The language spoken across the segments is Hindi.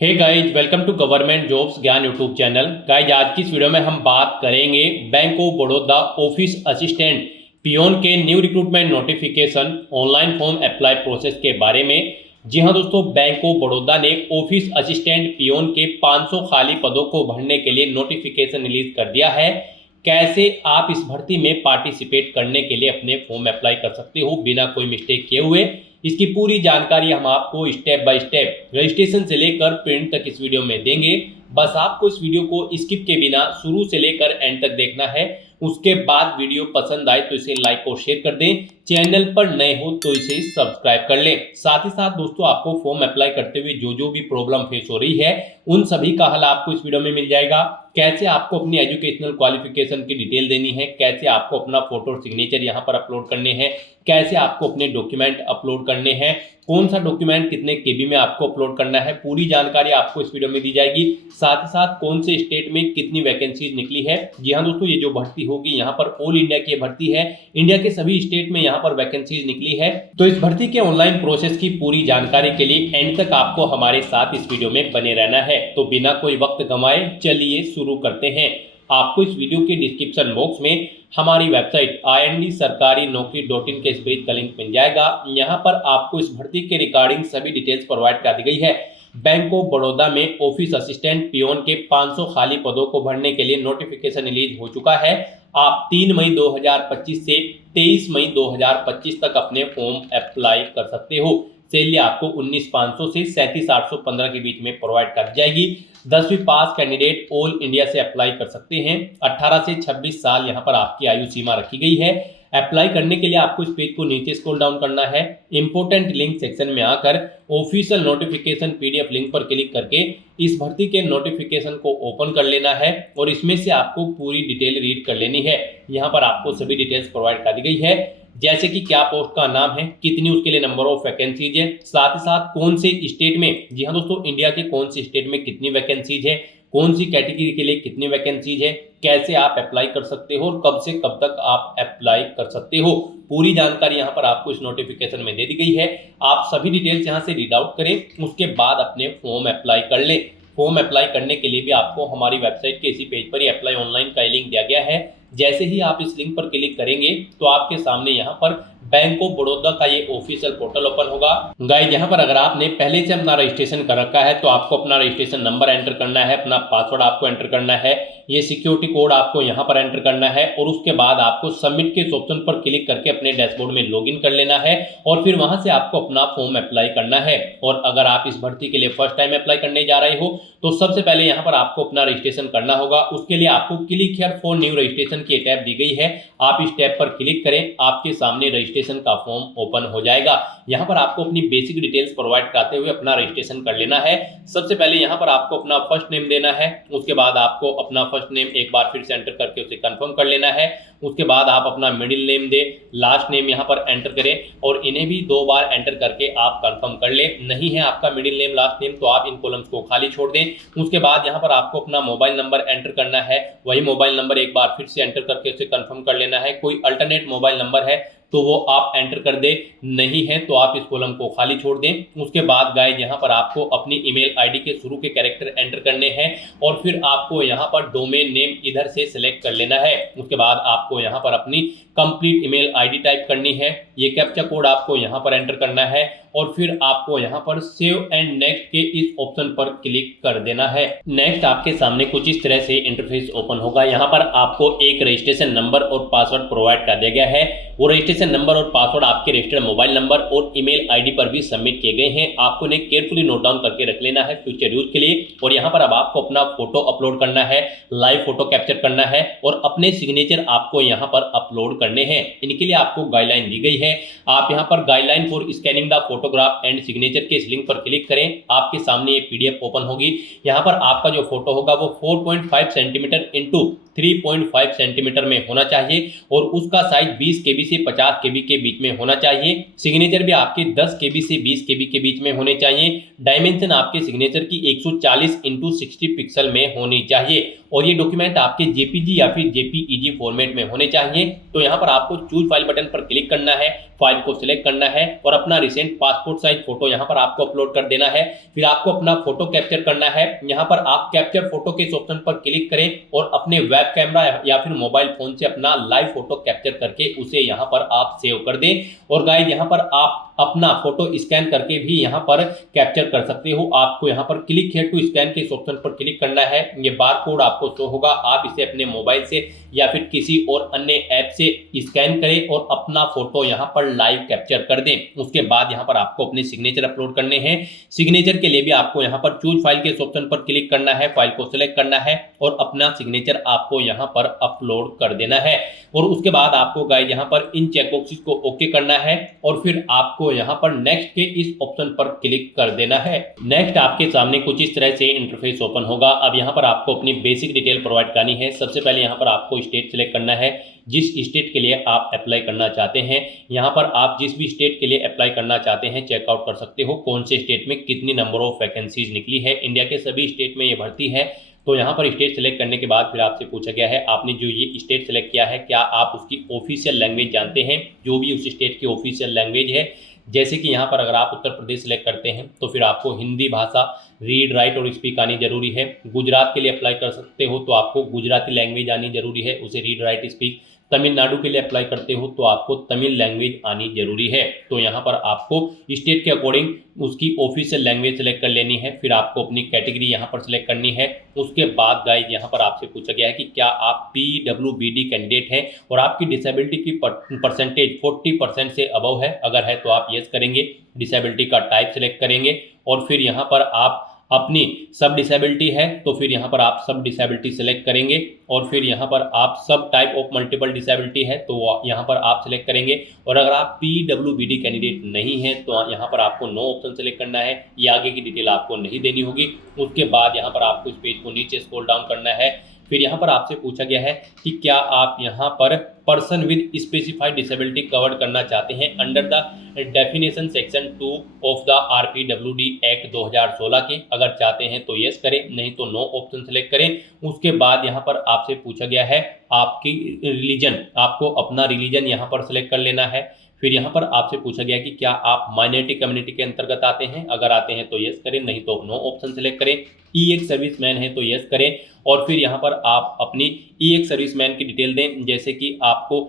Hey guys, welcome to government jobs Gyan YouTube channel. Guys, आज की इस वीडियो में हम बात करेंगे bank of Baroda office assistant peon के new recruitment notification online form apply process के बारे में। जी हाँ दोस्तों, बैंक ऑफ बड़ौदा ने ऑफिस असिस्टेंट पियोन के 500 खाली पदों को भरने के लिए नोटिफिकेशन रिलीज कर दिया है। कैसे आप इस भर्ती में पार्टिसिपेट करने के लिए अपने फॉर्म अप्लाई कर सकते हो बिना कोई मिस्टेक किए हुए, इसकी पूरी जानकारी हम आपको स्टेप बाय स्टेप रजिस्ट्रेशन से लेकर प्रिंट तक इस वीडियो में देंगे। बस आपको इस वीडियो को स्किप के बिना शुरू से लेकर एंड तक देखना है। उसके बाद वीडियो पसंद आए तो इसे लाइक और शेयर कर दें। चैनल पर नए हो तो इसे सब्सक्राइब कर लें। साथ ही साथ दोस्तों, आपको फॉर्म अप्लाई करते हुए जो भी प्रॉब्लम फेस हो रही है उन सभी का हल आपको इस वीडियो में मिल जाएगा। कैसे आपको अपनी एजुकेशनल क्वालिफिकेशन की डिटेल देनी है, कैसे आपको अपना फोटो और सिग्नेचर यहाँ पर अपलोड करने हैं, कैसे आपको अपने डॉक्यूमेंट अपलोड करने हैं, कौन सा डॉक्यूमेंट कितने केबी में आपको अपलोड करना है, पूरी जानकारी आपको इस वीडियो में दी जाएगी। साथ ही साथ कौन से स्टेट में कितनी वैकेंसीज निकली है। जी हाँ दोस्तों, ये जो भर्ती होगी यहाँ पर ऑल इंडिया की भर्ती है। इंडिया के सभी स्टेट में यहाँ पर वैकेंसीज निकली है। तो इस भर्ती के ऑनलाइन प्रोसेस की पूरी जानकारी के लिए एंड तक आपको हमारे साथ इस वीडियो में बने रहना है। तो बिना कोई वक्त गंवाए चलिए शुरू करते हैं। आपको इस वीडियो के डिस्क्रिप्शन बॉक्स में हमारी वेबसाइट ind-sarkari-naukri.in के इस पेज का लिंक मिल जाएगा। यहाँ पर आपको इस भर्ती के रिगार्डिंग सभी डिटेल्स प्रोवाइड कर दी गई है। बैंक ऑफ बड़ौदा में ऑफिस असिस्टेंट पियोन के 500 खाली पदों को भरने के लिए नोटिफिकेशन रिलीज हो चुका है। आप 3 मई 2025 से 23 मई 2025 तक अपने फॉर्म अप्लाई कर सकते हो। सैलरी आपको 19,500 से 37,815 के बीच में प्रोवाइड कर जाएगी। 10वीं पास कैंडिडेट ऑल इंडिया से अप्लाई कर सकते हैं। 18 से 26 साल यहाँ पर आपकी आयु सीमा रखी गई है। अप्लाई करने के लिए आपको इस पेज को नीचे स्क्रॉल डाउन करना है। इंपोर्टेंट लिंक सेक्शन में आकर ऑफिशियल नोटिफिकेशन पीडीएफ लिंक पर क्लिक करके इस भर्ती के नोटिफिकेशन को ओपन कर लेना है और इसमें से आपको पूरी डिटेल रीड कर लेनी है। यहाँ पर आपको सभी डिटेल्स प्रोवाइड कर दी गई है, जैसे कि क्या पोस्ट का नाम है, कितनी उसके लिए नंबर ऑफ वैकेंसीज है, साथ ही साथ कौन से स्टेट में, जी हाँ दोस्तों, इंडिया के कौन से स्टेट में कितनी वैकेंसीज है, कौन सी कैटेगरी के लिए कितनी वैकेंसीज है, कैसे आप अप्लाई कर सकते हो और कब से कब तक आप अप्लाई कर सकते हो। पूरी जानकारी यहाँ पर आपको इस नोटिफिकेशन में दे दी गई है। आप सभी डिटेल्स यहाँ से रीड आउट करें, उसके बाद अपने फॉर्म अप्लाई कर लें। फॉर्म अप्लाई करने के लिए भी आपको हमारी वेबसाइट के इसी पेज पर ही अप्लाई ऑनलाइन का लिंक दिया गया है। जैसे ही आप इस लिंक पर क्लिक करेंगे तो आपके सामने यहाँ पर बैंक ऑफ बड़ौदा का ये ऑफिशियल पोर्टल ओपन होगा। गाइस, यहाँ पर अगर आपने पहले से अपना रजिस्ट्रेशन कर रखा है तो आपको अपना रजिस्ट्रेशन नंबर एंटर करना है, अपना पासवर्ड आपको एंटर करना है, ये सिक्योरिटी कोड आपको यहाँ पर एंटर करना है और उसके बाद आपको सबमिट के ऑप्शन पर क्लिक करके अपने डैशबोर्ड में लॉगिन कर लेना है और फिर वहां से आपको अपना फॉर्म अप्लाई करना है। और अगर आप इस भर्ती के लिए फर्स्ट टाइम अप्लाई करने जा रहे हो तो सबसे पहले यहाँ पर आपको अपना रजिस्ट्रेशन करना होगा। उसके लिए आपको click here for new registration की टैब दी गई है, आप इस टैब पर क्लिक करें, आपके सामने रजिस्ट्रेशन का फॉर्म ओपन हो जाएगा। यहाँ पर आपको अपनी बेसिक डिटेल्स प्रोवाइड कराते हुए अपना रजिस्ट्रेशन कर लेना है। सबसे पहले यहाँ पर आपको अपना फर्स्ट नेम देना है, उसके बाद आपको अपना फर्स्ट नेम एक बार फिर से एंटर करके उसे कंफर्म कर लेना है। उसके बाद आप अपना मिडिल नेम दे, लास्ट नेम यहाँ पर एंटर करें और इन्हें भी 2 बार एंटर करके आप कंफर्म कर ले। नहीं है आपका मिडिल नेम लास्ट नेम तो आप इन कॉलम्स को खाली छोड़ दें। उसके बाद यहाँ पर आपको अपना मोबाइल नंबर एंटर करना है, वही मोबाइल नंबर एक बार फिर से एंटर करके उसे कंफर्म कर लेना है। कोई अल्टरनेट मोबाइल नंबर है तो वो आप एंटर कर दे, नहीं है तो आप इस कॉलम को खाली छोड़ दें। उसके बाद गाइस, यहाँ पर आपको अपनी ईमेल आईडी के शुरू के कैरेक्टर एंटर करने हैं और फिर आपको यहाँ पर डोमेन नेम इधर से सिलेक्ट कर लेना है। उसके बाद आपको यहाँ पर अपनी कंप्लीट ईमेल आईडी टाइप करनी है, ये कैप्चा कोड आपको यहाँ पर एंटर करना है और फिर आपको यहाँ पर सेव एंड नेक्स्ट के इस ऑप्शन पर क्लिक कर देना है। नेक्स्ट आपके सामने कुछ इस तरह से इंटरफेस ओपन होगा। यहाँ पर आपको एक रजिस्ट्रेशन नंबर और पासवर्ड प्रोवाइड कर दिया गया है। वो रजिस्ट्रेशन नंबर और पासवर्ड आपके रजिस्टर्ड मोबाइल नंबर और ईमेल आईडी पर भी सबमिट किए गए हैं। आपको इन्हें केयरफुली नोट डाउन करके रख लेना है फ्यूचर यूज के लिए। और यहाँ पर अब आपको अपना फोटो अपलोड करना है, लाइव फोटो कैप्चर करना है और अपने सिग्नेचर आपको यहाँ पर अपलोड करने हैं। इनके लिए आपको गाइडलाइन दी गई है। आप यहाँ पर guideline for scanning the photograph and signature के इस लिंक पर क्लिक करें, आपके सामने ये पीडीएफ ओपन होगी। यहाँ पर आपका जो फोटो होगा वो 4.5 सेंटीमीटर इंटू 3.5 सेंटीमीटर में होना चाहिए और उसका साइज 20 KB से 50 KB के बीच में होना चाहिए। सिग्नेचर भी आपके 10 KB से 20 KB के बीच में होने चाहिए। डायमेंशन आपके सिग्नेचर की 140x60 पिक्सल में होनी चाहिए और ये डॉक्यूमेंट आपके JPG या फिर JPEG फॉर्मेट में होने चाहिए। तो यहाँ पर आपको चूज फाइल बटन पर क्लिक करना है, फाइल को सिलेक्ट करना है और अपना रिसेंट पासपोर्ट साइज फोटो यहाँ पर आपको अपलोड कर देना है। फिर आपको अपना फोटो कैप्चर करना है। यहाँ पर आप कैप्चर फोटो के ऑप्शन पर क्लिक करें और अपने वेब कैमरा या फिर मोबाइल फोन से अपना लाइव फोटो कैप्चर करके उसे यहाँ पर आप सेव कर दें। और गाइस यहाँ पर आप अपना फोटो स्कैन करके भी यहाँ पर कैप्चर कर सकते हो। आपको यहाँ पर क्लिक हियर टू स्कैन के ऑप्शन पर क्लिक करना है। ये बार कोड आपको शो होगा, आप इसे अपने मोबाइल से या फिर किसी और अन्य ऐप से स्कैन करें और अपना फोटो यहाँ पर लाइव कैप्चर कर दें। उसके बाद यहाँ पर आपको अपने सिग्नेचर अपलोड करने हैं। सिग्नेचर के लिए भी आपको यहाँ पर चूज फाइल के ऑप्शन पर क्लिक करना है, फाइल को सिलेक्ट करना है और अपना सिग्नेचर आपको यहाँ पर अपलोड कर देना है। और उसके बाद आपको गाइस यहाँ पर इन चेकबॉक्सेस को ओके करना है और फिर आपको यहाँ पर नेक्स्ट के इस ऑप्शन पर क्लिक कर देना है। नेक्स्ट आपके सामने कुछ इस तरह से इंटरफेस ओपन होगा। अब यहाँ पर आपको अपनी बेसिक डिटेल प्रोवाइड करनी है। सबसे पहले यहाँ पर आपको स्टेट सिलेक्ट करना है, जिस स्टेट के लिए आप अप्लाई करना चाहते हैं। यहाँ पर आप जिस भी स्टेट के लिए अप्लाई करना चाहते हैं चेकआउट कर सकते हो, कौन से स्टेट में कितनी नंबर ऑफ वैकेंसीज निकली है। इंडिया के सभी स्टेट में ये भर्ती है। तो यहाँ पर स्टेट सेलेक्ट करने के बाद फिर आपसे पूछा गया है आपने जो ये स्टेट सेलेक्ट किया है क्या आप उसकी ऑफिशियल लैंग्वेज जानते हैं, जो भी उस स्टेट की ऑफिशियल लैंग्वेज है। जैसे कि यहाँ पर अगर आप उत्तर प्रदेश सेलेक्ट करते हैं तो फिर आपको हिंदी भाषा रीड राइट और स्पीक आनी जरूरी है। गुजरात के लिए अप्लाई कर सकते हो तो आपको गुजराती लैंग्वेज आनी जरूरी है, उसे रीड राइट स्पीक। तमिलनाडु के लिए अप्लाई करते हो तो आपको तमिल लैंग्वेज आनी जरूरी है। तो यहाँ पर आपको स्टेट के अकॉर्डिंग उसकी ऑफिशियल लैंग्वेज सेलेक्ट कर लेनी है। फिर आपको अपनी कैटेगरी यहाँ पर सेलेक्ट करनी है। उसके बाद गाइस यहाँ पर आपसे पूछा गया है कि क्या आप PWBD कैंडिडेट हैं और आपकी डिसेबिलिटी की परसेंटेज 40% से अबव है। अगर है तो आप यस करेंगे, डिसेबिलिटी का टाइप सेलेक्ट करेंगे और फिर यहाँ पर आप अपनी सब डिसेबिलिटी है तो फिर यहाँ पर आप सब डिसेबिलिटी सेलेक्ट करेंगे और फिर यहाँ पर आप सब टाइप ऑफ मल्टीपल डिसेबिलिटी है तो यहाँ पर आप सेलेक्ट करेंगे। और अगर आप PWBD कैंडिडेट नहीं है तो यहाँ पर आपको नो ऑप्शन सेलेक्ट करना है, ये आगे की डिटेल आपको नहीं देनी होगी। उसके बाद यहाँ पर आपको इस पेज को नीचे स्क्रॉल डाउन करना है। फिर यहाँ पर आपसे पूछा गया है कि क्या आप यहाँ पर person with specified disability cover करना चाहते हैं under the definition section 2 of the RPWD act 2016 के। अगर चाहते हैं तो यस करें, नहीं तो नो ऑप्शन सेलेक्ट करें। उसके बाद यहाँ पर आपसे पूछा गया है आपकी रिलीजन, आपको अपना रिलीजन यहाँ पर सेलेक्ट कर लेना है। फिर यहाँ पर आपसे पूछा गया कि क्या आप माइनॉरिटी कम्युनिटी के अंतर्गत आते हैं। अगर आते हैं तो यस करें, नहीं तो नो ऑप्शन सेलेक्ट करें। एक सर्विसमैन है तो यस करें और फिर यहाँ पर आप अपनी एक सर्विसमैन की डिटेल दें, जैसे कि आपको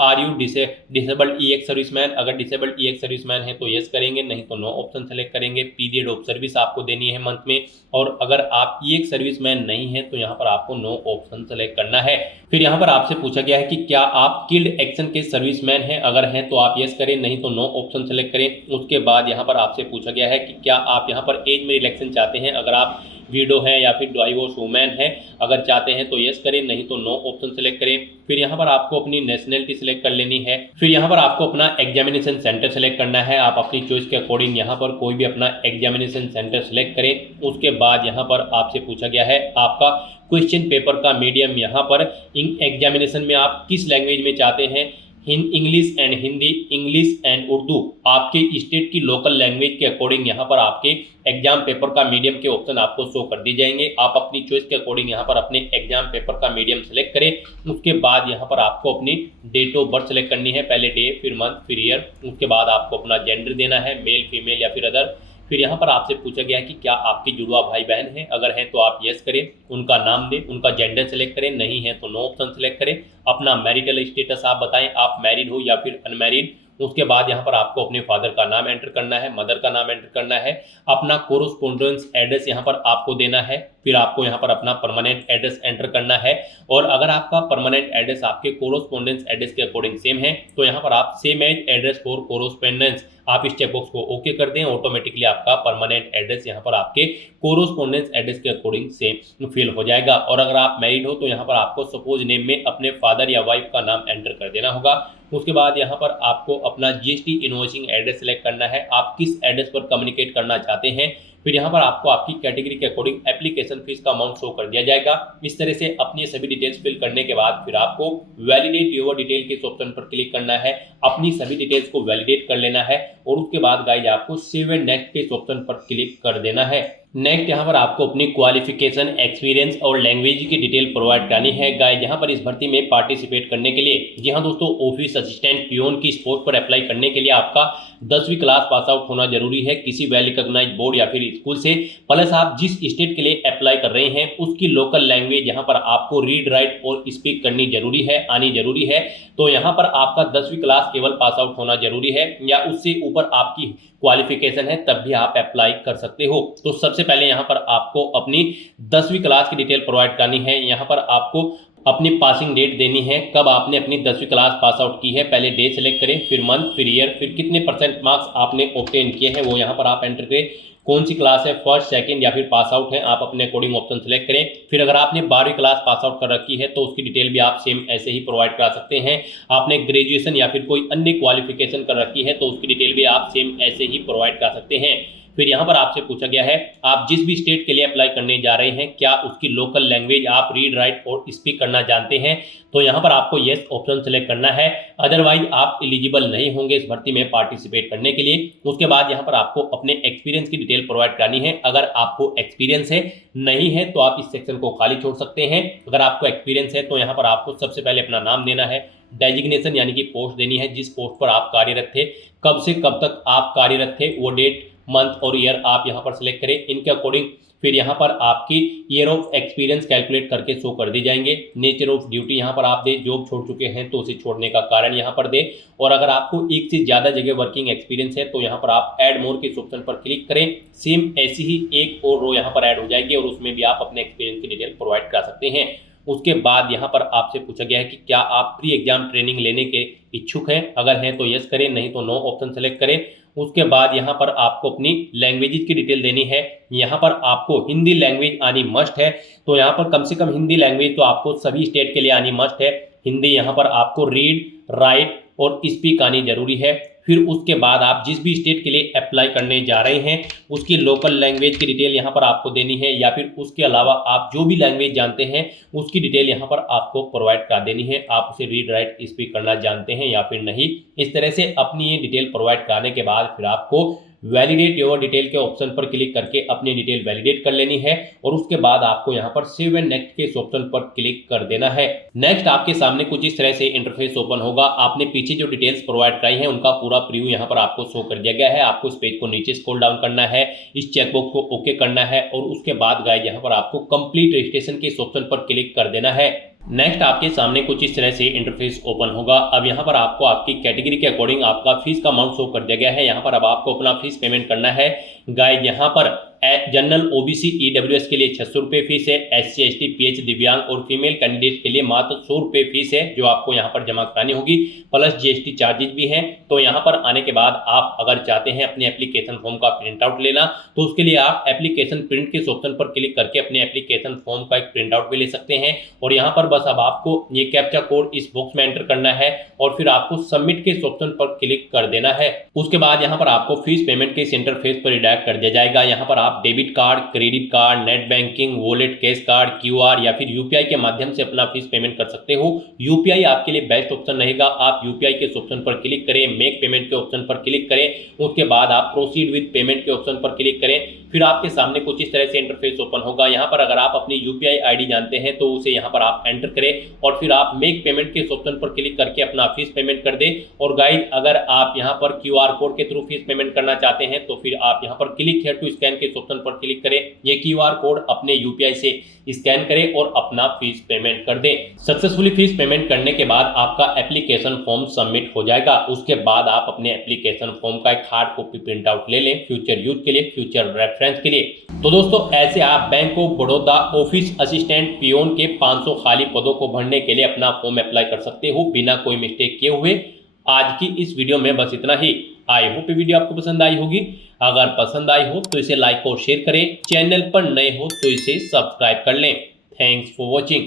आर यू डिसेबल्ड एक सर्विसमैन। अगर डिसेबल्ड एक सर्विसमैन है तो यस करेंगे, नहीं तो नो ऑप्शन सेलेक्ट करेंगे। पीरियड ऑफ सर्विस आपको देनी है मंथ में और अगर आप एक सर्विसमैन नहीं है तो यहाँ पर आपको नो ऑप्शन सेलेक्ट करना है। फिर यहाँ पर आपसे पूछा गया है कि क्या आप किल्ड एक्शन के सर्विसमैन हैं। अगर हैं तो आप यस करें, नहीं तो नो ऑप्शन सेलेक्ट करें। उसके बाद यहाँ पर आपसे पूछा गया है कि क्या आप यहाँ पर एज में रिलैक्सेशन चाहते हैं। अगर आप विडो है या फिर डाइवोर्स वुमेन है, अगर चाहते हैं तो यस करें, नहीं तो नो ऑप्शन सेलेक्ट करें। फिर यहाँ पर आपको अपनी नेशनलिटी सेलेक्ट कर लेनी है। फिर यहाँ पर आपको अपना एग्जामिनेशन सेंटर सेलेक्ट करना है। आप अपनी चॉइस के अकॉर्डिंग यहाँ पर कोई भी अपना एग्जामिनेशन सेंटर सेलेक्ट करें। उसके बाद यहाँ पर आपसे पूछा गया है आपका क्वेश्चन पेपर का मीडियम, यहाँ पर एग्जामिनेशन में आप किस लैंग्वेज में चाहते हैं। English and Hindi, English and Urdu, आपके स्टेट की लोकल लैंग्वेज के अकॉर्डिंग यहाँ पर आपके एग्जाम पेपर का मीडियम के ऑप्शन आपको शो कर दी जाएंगे। आप अपनी चॉइस के अकॉर्डिंग यहाँ पर अपने एग्जाम पेपर का मीडियम सेलेक्ट करें। उसके बाद यहाँ पर आपको अपनी डेट ऑफ बर्थ सेलेक्ट करनी है, पहले डे फिर मंथ फिर ईयर। उसके बाद आपको अपना जेंडर देना है, मेल फीमेल या फिर अदर। फिर यहाँ पर आपसे पूछा गया है कि क्या आपके जुड़वा भाई बहन हैं। अगर हैं तो आप यस करें, उनका नाम दें, उनका जेंडर सेलेक्ट करें, नहीं है तो नो ऑप्शन सेलेक्ट करें। अपना मैरिटल स्टेटस आप बताएं, आप मैरिड हो या फिर अनमैरिड। उसके बाद यहाँ पर आपको अपने फादर का नाम एंटर करना है, मदर का नाम एंटर करना है। अपना कोरोस्पोंडेंस एड्रेस यहाँ पर आपको देना है। फिर आपको यहाँ पर अपना परमानेंट एड्रेस एंटर करना है और अगर आपका परमानेंट एड्रेस आपके कोरोस्पोंडेंस एड्रेस के अकॉर्डिंग सेम है तो यहाँ पर आप same as address for correspondence आप इस चेकबॉक्स को ओके कर दें। ऑटोमेटिकली आपका परमानेंट एड्रेस यहाँ पर आपके कोरोस्पोंडेंस एड्रेस के अकॉर्डिंग सेम फिल हो जाएगा। और अगर आप मैरिड हो तो यहाँ पर आपको सपोज नेम में अपने फादर या वाइफ का नाम एंटर कर देना होगा। उसके बाद यहाँ पर आपको अपना GST इनवॉइसिंग एड्रेस सेलेक्ट करना है। आप किस एड्रेस पर कम्युनिकेट करना चाहते हैं, फिर यहाँ पर आपको आपकी कैटेगरी के अकॉर्डिंग एप्लीकेशन फीस का अमाउंट शो कर दिया जाएगा। इस तरह से अपनी सभी डिटेल्स फिल करने के बाद फिर आपको वैलिडेट योर डिटेल के इस ऑप्शन पर क्लिक करना है, अपनी सभी डिटेल्स को वैलिडेट कर लेना है और उसके बाद गाइज आपको सेव एंड नेक्स्ट के इस ऑप्शन पर क्लिक कर देना है। नेक्स्ट यहाँ पर आपको अपनी क्वालिफिकेशन, एक्सपीरियंस और लैंग्वेज की डिटेल प्रोवाइड करनी है गाइज यहाँ पर इस भर्ती में पार्टिसिपेट करने के लिए। जी हाँ दोस्तों, ऑफिस असिस्टेंट पियोन की इस पोस्ट पर अप्लाई करने के लिए आपका 10वीं क्लास पास आउट होना जरूरी है किसी वेल रिकॉग्नाइज बोर्ड या फिर स्कूल से, प्लस आप जिस स्टेट के लिए अप्लाई कर रहे हैं उसकी लोकल लैंग्वेज यहाँ पर आपको रीड, राइट और स्पीक करनी जरूरी है, आनी जरूरी है। तो यहाँ पर आपका 10वीं क्लास केवल पास आउट होना जरूरी है या उससे ऊपर आपकी क्वालिफिकेशन है, तब भी आप अप्लाई कर सकते हो। तो सबसे पहले यहाँ पर आपको अपनी 10वीं क्लास की डिटेल प्रोवाइड करनी है। यहाँ पर आपको अपनी पासिंग डेट देनी है, कब आपने अपनी 10वीं क्लास पास आउट की है। पहले डे सेलेक्ट करें, फिर मंथ, फिर ईयर, फिर कितने परसेंट मार्क्स आपने ऑब्टेन किए हैं वो यहाँ पर आप एंटर करें। कौन सी क्लास है, फर्स्ट, सेकंड या फिर पास आउट है, आप अपने अकॉर्डिंग ऑप्शन सेलेक्ट करें। फिर अगर आपने 12वीं क्लास पास आउट कर रखी है तो उसकी डिटेल भी आप सेम ऐसे ही प्रोवाइड करा सकते हैं। आपने ग्रेजुएशन या फिर कोई अन्य क्वालिफिकेशन कर रखी है तो उसकी डिटेल भी आप सेम ऐसे ही प्रोवाइड करा सकते हैं। फिर यहाँ पर आपसे पूछा गया है आप जिस भी स्टेट के लिए अप्लाई करने जा रहे हैं क्या उसकी लोकल लैंग्वेज आप रीड, राइट और स्पीक करना जानते हैं। तो यहाँ पर आपको येस ऑप्शन सेलेक्ट करना है, अदरवाइज आप एलिजिबल नहीं होंगे इस भर्ती में पार्टिसिपेट करने के लिए। उसके बाद यहाँ पर आपको अपने एक्सपीरियंस की डिटेल प्रोवाइड करनी है। अगर आपको एक्सपीरियंस है, नहीं है तो आप इस सेक्शन को खाली छोड़ सकते हैं। अगर आपको एक्सपीरियंस है तो यहाँ पर आपको सबसे पहले अपना नाम देना है, डेजिग्नेशन यानी कि पोस्ट देनी है, जिस पोस्ट पर आप कार्यरत थे, कब से कब तक आप कार्यरत थे, वो डेट, मंथ और ईयर आप यहाँ पर सिलेक्ट करें। इनके अकॉर्डिंग फिर यहाँ पर आपकी ईयर ऑफ एक्सपीरियंस कैलकुलेट करके शो कर दी जाएंगे। नेचर ऑफ ड्यूटी यहाँ पर आप दे, जॉब छोड़ चुके हैं तो उसे छोड़ने का कारण यहाँ पर दे। और अगर आपको एक से ज़्यादा जगह वर्किंग एक्सपीरियंस है तो यहाँ पर आप ऐड मोर के ऑप्शन पर क्लिक करें। सेम ऐसी ही एक और रो यहाँ पर ऐड हो जाएगी और उसमें भी आप अपने एक्सपीरियंस की डिटेल प्रोवाइड करा सकते हैं। उसके बाद यहाँ पर आपसे पूछा गया है कि क्या आप प्री एग्जाम ट्रेनिंग लेने के इच्छुक हैं, अगर हैं तो यस करें, नहीं तो नो ऑप्शन सेलेक्ट करें। उसके बाद यहाँ पर आपको अपनी लैंग्वेजेस की डिटेल देनी है। यहाँ पर आपको हिंदी लैंग्वेज आनी मस्ट है, तो यहाँ पर कम से कम हिंदी लैंग्वेज तो आपको सभी स्टेट के लिए आनी मस्ट है। हिंदी यहाँ पर आपको रीड, राइट और स्पीक आनी जरूरी है। फिर उसके बाद आप जिस भी स्टेट के लिए अप्लाई करने जा रहे हैं उसकी लोकल लैंग्वेज की डिटेल यहाँ पर आपको देनी है, या फिर उसके अलावा आप जो भी लैंग्वेज जानते हैं उसकी डिटेल यहाँ पर आपको प्रोवाइड कर देनी है। आप उसे रीड, राइट, स्पीक करना जानते हैं या फिर नहीं। इस तरह से अपनी ये डिटेल प्रोवाइड कराने के बाद फिर आपको वैलिडेट योर डिटेल के ऑप्शन पर क्लिक करके अपनी डिटेल वैलिडेट कर लेनी है और उसके बाद आपको यहाँ पर सेव एंड नेक्स्ट के ऑप्शन पर क्लिक कर देना है। नेक्स्ट आपके सामने कुछ इस तरह से इंटरफेस ओपन होगा। आपने पीछे जो डिटेल्स प्रोवाइड कराई है उनका पूरा प्रीव्यू यहाँ पर आपको शो कर दिया गया है। आपको इस पेज को नीचे स्क्रॉल डाउन करना है, इस चेकबॉक्स को ओके करना है और उसके बाद गाइस यहाँ पर आपको कंप्लीट रजिस्ट्रेशन के ऑप्शन पर क्लिक कर देना है। नेक्स्ट आपके सामने कुछ इस तरह से इंटरफेस ओपन होगा। अब यहाँ पर आपको आपकी कैटेगरी के अकॉर्डिंग आपका फीस का अमाउंट शो कर दिया गया है। यहाँ पर अब आपको अपना फीस पेमेंट करना है। गाइस यहाँ पर जनरल, ओबीसी, ईडब्ल्यूएस के लिए 600 रुपये फीस है। एससी, एसटी, पीएच, दिव्यांग और फीमेल कैंडिडेट के लिए मात्र 100 रुपये फीस है जो आपको यहाँ पर जमा करानी होगी, प्लस जीएसटी चार्जेस भी हैं। तो यहाँ पर आने के बाद आप अगर चाहते हैं अपने एप्लीकेशन फॉर्म का प्रिंट आउट लेना तो उसके लिए आप एप्लीकेशन प्रिंट के ऑप्शन पर क्लिक करके अपने एप्लीकेशन फॉर्म का एक प्रिंट आउट भी ले सकते हैं। और यहाँ पर बस अब आपको ये कैप्चा कोड इस बॉक्स में एंटर करना है और फिर आपको सबमिट के ऑप्शन पर क्लिक कर देना है। उसके बाद यहाँ पर आपको फीस पेमेंट के इस इंटरफेस पर रिडायरेक्ट कर दिया जाएगा। यहाँ पर आप debit card, credit card, net banking, wallet, cash card, QR या फिर यूपीआई के माध्यम से अपना फीस पेमेंट कर सकते हो। यूपीआई आपके लिए बेस्ट ऑप्शन रहेगा। आप यूपीआई के ऑप्शन पर क्लिक करें, मेक पेमेंट के ऑप्शन पर क्लिक करें। उसके बाद आप प्रोसीड विद पेमेंट के ऑप्शन पर क्लिक करें। फिर आपके सामने कुछ इस तरह से इंटरफेस ओपन होगा। यहाँ पर अगर आप अपनी यूपीआई आईडी जानते हैं तो उसे यहाँ पर आप एंटर करें और फिर आप मेक पेमेंट के ऑप्शन पर क्लिक करके अपना फीस पेमेंट कर दें। और गाइस अगर आप यहाँ पर क्यूआर कोड के थ्रू फीस पेमेंट करना चाहते हैं तो फिर आप यहाँ पर क्लिक हियर टू स्कैन के ऑप्शन पर क्लिक करें। ये क्यूआर कोड अपने यूपीआई से स्कैन करें और अपना फीस पेमेंट कर दें। सक्सेसफुली फीस पेमेंट करने के बाद आपका एप्लीकेशन फॉर्म सबमिट हो जाएगा। उसके बाद आप अपने एप्लीकेशन फॉर्म का एक हार्ड कॉपी प्रिंट आउट ले लें फ्यूचर यूज के लिए, फ्यूचर रेफरेंस के लिए। तो दोस्तों ऐसे आप bank of Baroda office assistant peon के 500 खाली पदों को भरने के लिए अपना फॉर्म अप्लाई कर सकते हो बिना कोई मिस्टेक किए हुए। आज की इस वीडियो में बस इतना ही। आई होप ये वीडियो आपको पसंद आई होगी। अगर पसंद आई हो तो इसे लाइक और शेयर करें। चैनल पर नए हो तो इसे सब्सक्राइब कर लें। Thanks for watching.